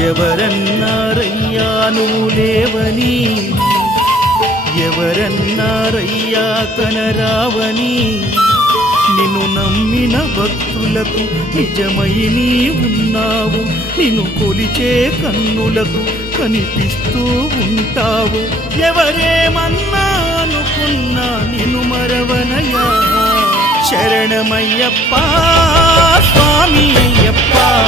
ఎవరన్నారయ్యా నువ్వు లేవని, ఎవరన్నారయ్యా కనరావని, నిన్ను నమ్మిన భక్తులకు నిజమై నీ ఉన్నావు, నిన్ను కొలిచే కన్నులకు కనిపిస్తూ ఉంటావు. ఎవరేమన్నా అనుకున్నా నిన్ను మరవనయ్యా. శరణమయ్యప్ప స్వామి అయ్యప్ప.